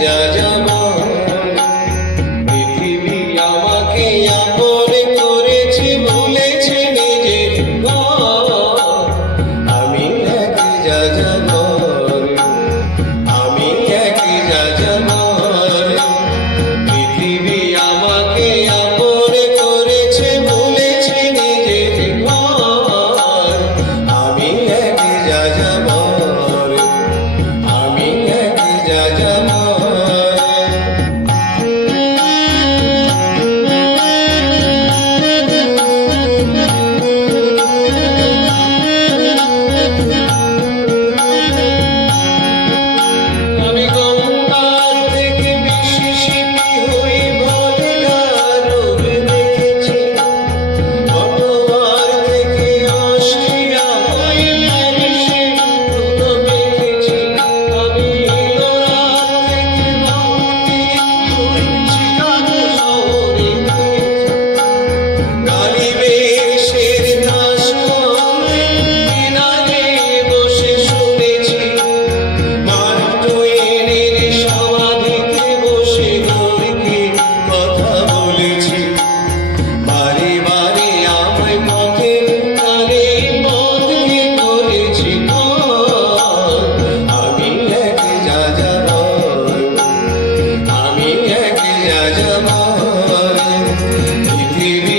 যা জানা পৃথিবী আমাকে আমার You. give me